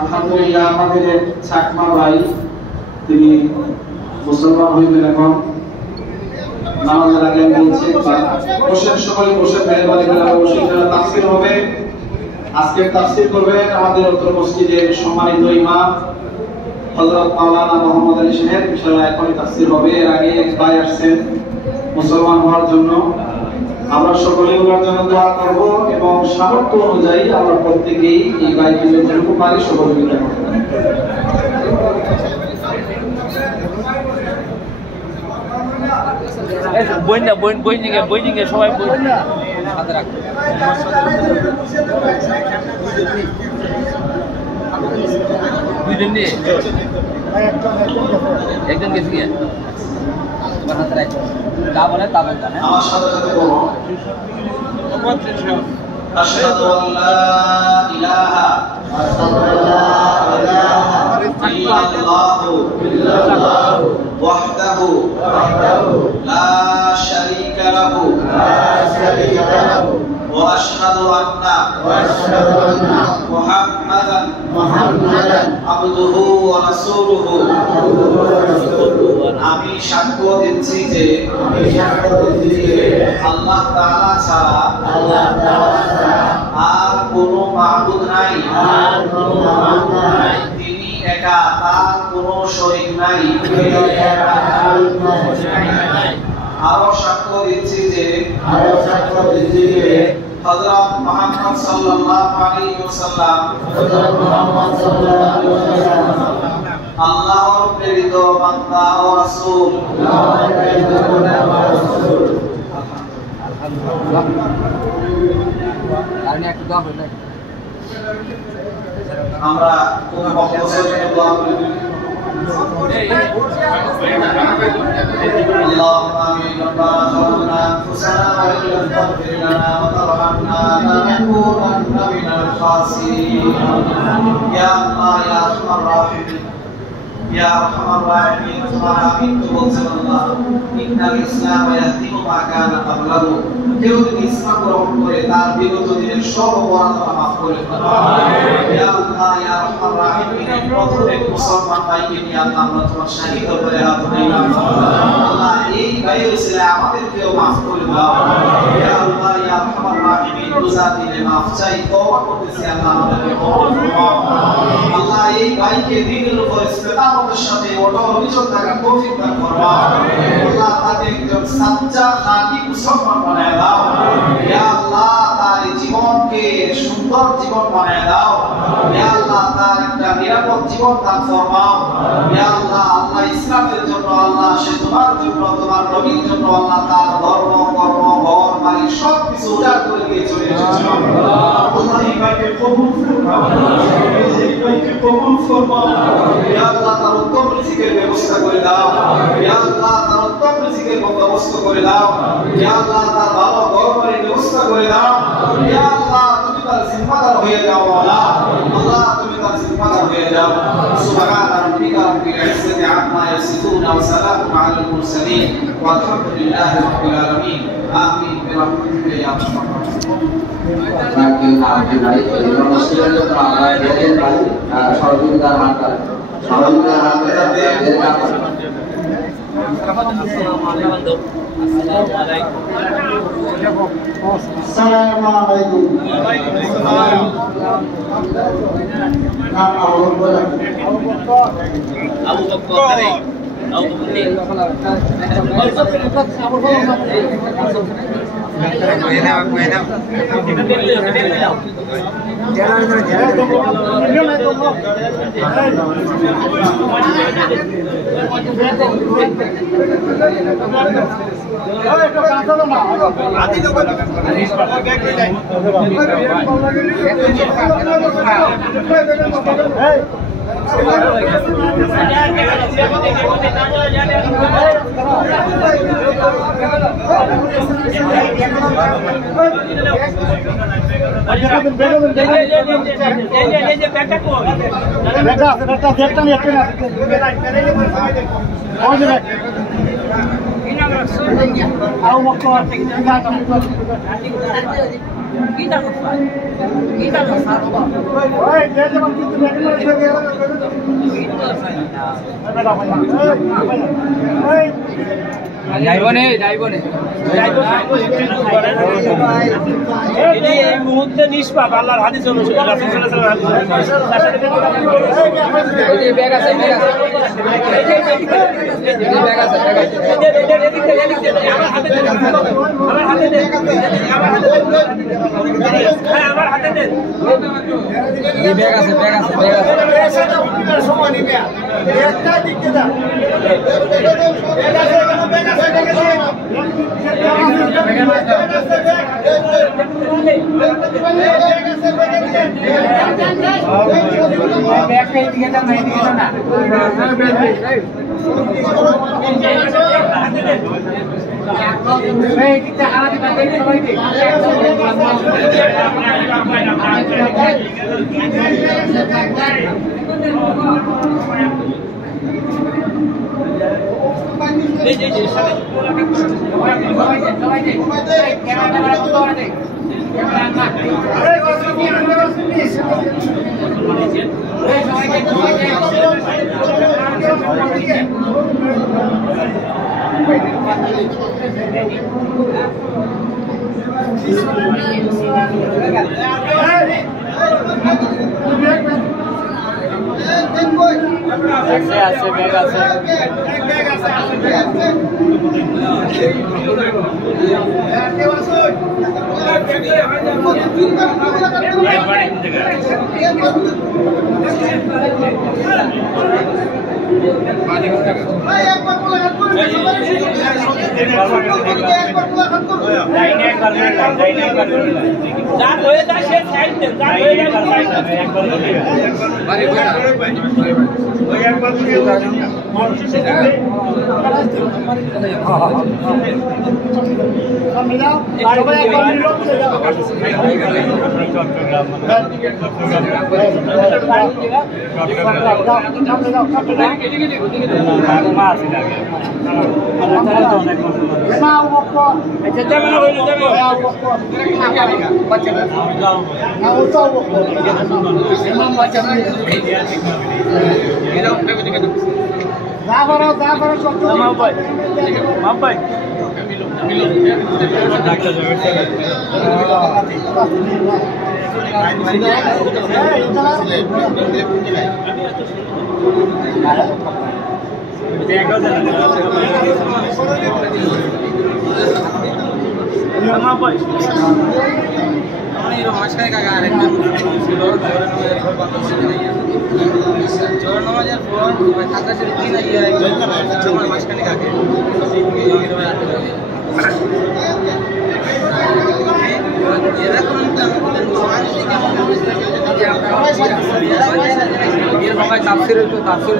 আলহামদুলিল্লাহ আমাদের চাকমা ভাই তিনি মুসলমান হইবেন এখন নামাজের আগে বলছেন বসেন সকলে বসে মেহরবানি করে অবশ্যই তাফসীর হবে। আজকে তাফসীর করবেন আমাদের উত্তর মসজিদের সম্মানিত ইমাম হযরত মাওলানা মোহাম্মদ আলী সাহেব। ইনশাআল্লাহ এখনই তাফসীর হবে। এর আগে এক ভাই আসছেন মুসলমান হওয়ার জন্য। আমরা সকলে ওনার জন্য দোয়া করব এবং সামর্থ্য অনুযায়ী আমরা প্রত্যেকেই এই ভাইকে যতটুকু পারি সহযোগিতা করব। বই নিয়ে সবাই হাতে রাখো। দুইজন নিয়ে একজন গেছে গিয়ে তোমার হাতে রাখো। যা বলে তা বলতে না। আমার সাথে সাথে বলো আশহাদু আল্লা ইলাহা ইল্লাল্লাহু ওয়াহদাহু লা শারীকা লাহু ওয়া আশহাদু আন্না মুহাম্মাদান আবদুহু ওয়া রাসূলুহু। আমি সাক্ষ্য দিচ্ছি যে আল্লাহ তাআলা ছাড়া আর কোনো মাবুদ নাই, তিনি একা, তার কোনো শরীক নাই। আরো সাক্ষ্য দিচ্ছি যে হযরত মুহাম্মদ সাল্লাল্লাহু আলাইহি ওয়াসাল্লাম আল্লাহর প্রেরিত বান্দা ও রাসূল। আমরা কোন বক্তব্যে দোয়া করি। اللهم آمين ربنا ظلمنا أنفسنا وإن لم تغفر لنا وترحمنا لنكونن من الخاسرين يا الله يا أرحم الراحمين يا أرحم الراحمين তোমার আমিন তো বলছেন আল্লাহ ইন্নাল ইসলাম ইয়াহদিমু মা কানা ক্বাবলাহু। কেউ যদি ইসলাম গ্রহণ করে তার বিগত দিনের সব অপরাধ মাফ করে দেন। ইয়া আল্লাহ ইয়া আরহামার রাহিমিন প্রত্যেক মুসলমান ভাইকে নিয়ে আল্লাহ আমরা তোমার শাহী দরবারে হাত উঠাইলাম। আল্লাহ এই ভাইয়ের উসিলা আমাদেরকেও মাফ করে দাও। ইয়া আল্লাহ ইয়া আরহামার রাহিমিন রোজা দিলে মাফ চাই, তওবা করতেছি আল্লাহ আমাদেরকে ক্ষমা করো। আল্লাহ এই ভাইকে দ্বীনের উপর ইস্তেকামতের সাথে অটল অবিচল থাকার তৌফিক দান করো। আল্লাহ তাকে একজন সাচ্চা খাঁটি মুসলমান বানায় দাও। ইয়া আল্লাহ তার জীবনকে সুন্দর জীবন বানায় দাও। ইয়া আল্লাহ তার একটা নিরাপদ জীবন দান ফরমাও। ইয়া আল্লাহ আল্লাহ ইসলামের জন্য আল্লাহ সে তোমার জন্য তোমার নবীর জন্য আল্লাহ তার ধর্ম কর্ম ঘর বাড়ি সব কিছু উজাড় করে দিয়ে চলে এসেছে। আল্লাহ এই ভাইকে কবুল ফরমাও। এই ভাইকে কবুল ফরমাও। ইয়া আল্লাহ তার উত্তম রিজিকের ব্যবস্থা করে দাও। ইয়া আল্লাহ তার উত্তম রিজিকের বন্দোবস্ত করে দাও। ইয়া আল্লাহ তার ভালো ঘর বাড়ির ব্যবস্থা করে দাও। ইয়া আল্লাহ তুমি তার জিম্মাদার হয়ে যাও। আল্লাহ তুমি তার জিম্মাদার হয়ে যাও। সুবহান রাব্বিকা রাব্বিল ইজ্জাতি আম্মা ইয়াসিফুন ওয়া সালামুন আলাল মুরসালিন ওয়ালহামদুলিল্লাহি রাব্বিল আলামিন। আমিন বিরহমাতিকা ইয়া আরহামার রাহিমিন। সহযোগিতার হাত আসসালামু আলাইকুম। নাম Abu Bakr. Aku mau keluar. Kita besar. Woi, dia cuma gitu ini এই মুহূর্তে নিষ্পাপ আল্লাহর হাদিস অনুযায়ী রাসূল সাল্লাল্লাহু আলাইহি আমার হাতে দেন এই ব্যাগ আছে সময় নিবে একটা দিকে দাও তাফসীর